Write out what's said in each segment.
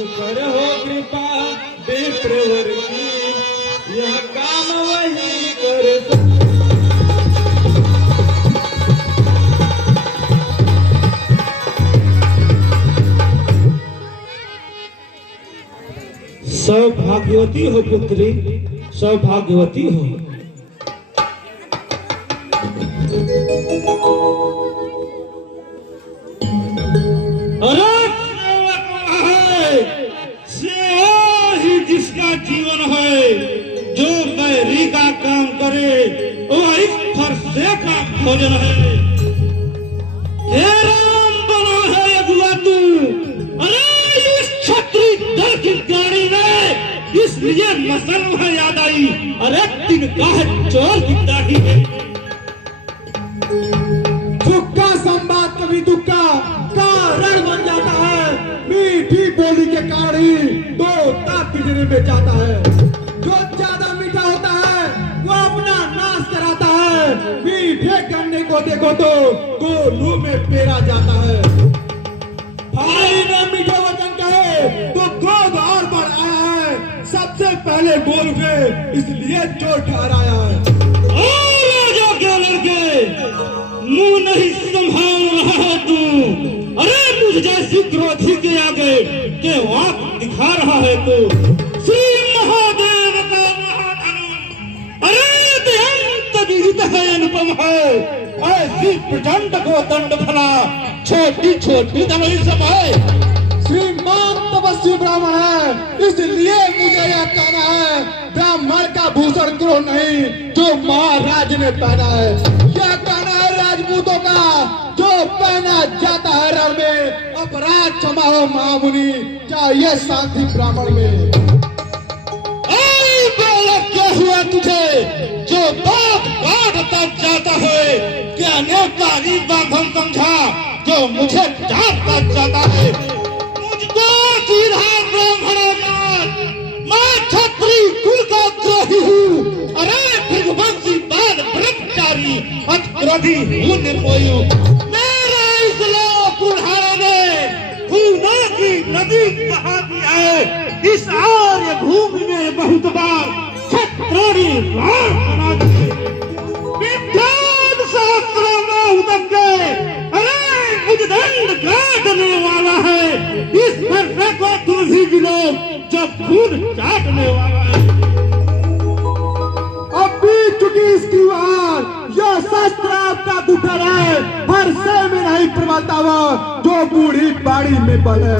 पर हो कृपा विप्रवर की, यह काम वही कर। सौभाग्यवती हो पुत्री, सौभाग्यवती हो। अरे सेवा ही जिसका जीवन है, जो बैरी का काम करे वह एक फरसे का भोजन है। हे राम बना है अगुआ तू, अरे इस छत्री दल की गाड़ी में इसलिए मसल है याद आई। अरे तिनका है चोर की दाढ़ी है। सुख का संवाद कभी दुख का कारण बन जाता है। मीठी बोली के कारण ही दो दांत तिजोरी में जाता है। जो ज्यादा मीठा होता है वो अपना नाश कराता है। मीठे गन्ने को देखो तो गोलू में पेरा जाता है। भाई ने मीठे वचन कहे तो क्रोध और बढ़ आया है। सबसे पहले बोल के इसलिए चोर ठहराया है। मुंह नहीं संभाल रहा है तू। अरे मुझ जैसी क्रोधी के आगे के आंख दिखा रहा है तू। श्री महादेव का महाधनुष, अरे बेअंत विदित है, अनुपम है। ऐसी प्रचंड को दंड भला छोटी छोटी धनुष समय। श्रीमान तपस्वी ब्राह्मण है, इसलिए मुझे यह कहना है, ब्राह्मण का भूषण क्रोध नहीं जो महाराज ने पहना है। यह कहना है राजपूतों का जो पहना जाता है रण में। अपराध क्षमा हो महामुनि, चाहिए शांति ब्राह्मण में। बालक क्या हुआ तुझे जो बाप काटता जाता है? क्या नेतानी बांधन समझा जो मुझे डांटता जाता है? मुझको सीधा ब्राह्मणों का, मैं क्षत्रिय कुल का द्रोही हूँ। अरे भृगुवंशी बाल ब्रह्मचारी अतिक्रोधी हूँ निर्मोही हूँ। मेरे इस लोक कुल्हाड़े ने खूना की नदी बहा दी है। इस आर्य भूमि में बहुत बार क्षत्रिय राज बना दिए। विज्ञान शास्त्रों में उतर गए। अरे मुझ दंड काटने वाला है इस फरसे को तुलसी जी लोग जब खून चाटने वाला है। अब बीत चुकी इसकी वार, यह शस्त्र आपका दुखर है। फरसे में नहीं प्रबलता वो जो बूढ़ी बाड़ी में बल है।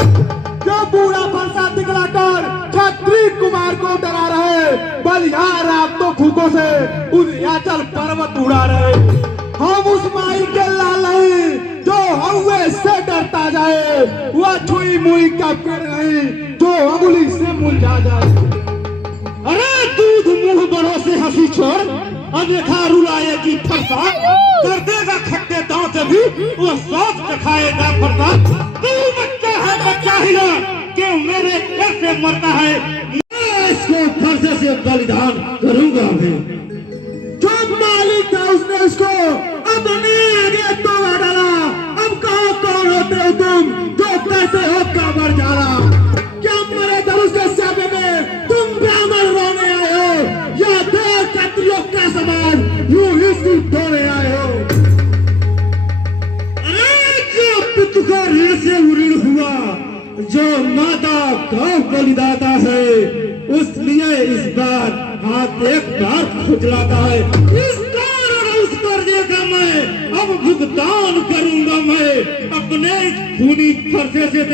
जो बूढ़ा फरसा दिखलाकर क्षत्रिय कुमार को डरा रहे, बलिहार आप तो फूकों से उदयाचल पर्वत उड़ा रहे। हम उस माई के लाल नहीं जो हवे से डरता जाए। वह छुई मुई का पेड़ नहीं जो अंगुली से मुरझा जाए। अरे दूध मुंह बड़ों से हंसी छोड़, अनदेखा रुलाएगी फरसा। कर देगा खट्टे दांत से भी वो सोच दिखाएगा फरसा। तू बच्चा है बच्चा ही ना, क्यों मेरे घर से मरता है? मैं इसको फरसे से बलिदान करूंगा। मैं जो मालिक था उसने उसको अपने आगे तोड़ा डाला। अब कहो कौन होते हो तुम जो कैसे हो काबर जाला? क्या मरे धनुष के सामने में तुम ब्राह्मण रोने आए हो या देव क्षत्रियों का समान यूं ही सिर्फ ढोने आए हो? अरे जो पितु का ऋण से ऋण हुआ, जो माता का बलिदाता है, उसलिए इस बार हाथ एक बार खुजलाता है। इस बार और उस कर्जे का मैं अब भुगतान करूंगा। मैं अपने खूनी फरसे से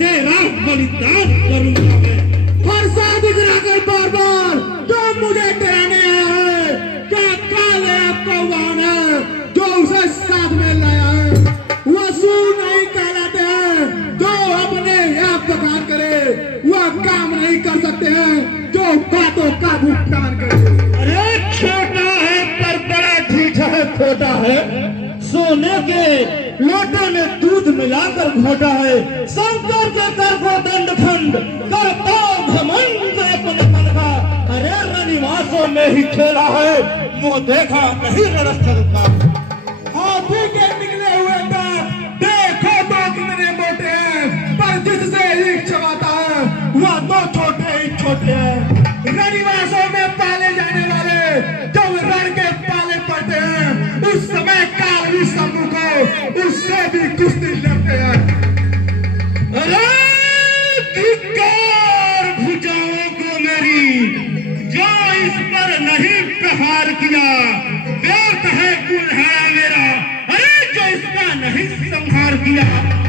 तेरा बलिदान करूंगा। मैं फरसा दिखला कर बार बार जो मुझे डराने आया है। क्या काल है आपका वाहन है जो उसे साथ में लाया है? वसू नहीं कहलाते हैं जो अपने यहाँ बखान करे। वह काम नहीं कर सकते हैं जो बातों का भुगतान करे। अरे छोटा है पर बड़ा ढीठा है, खोटा है। सोने के लोटे में दूध मिलाकर घोटा है। शंकर के कर को दंड खंड करता घमंड अपने मन का। अरे रनिवासों में ही खेला है, मुंह देखा नहीं रणस्थल का। हाथी के निकले हुए दांत देखो तो कितने मोटे हैं, पर जिससे ही चबाता है कर दिया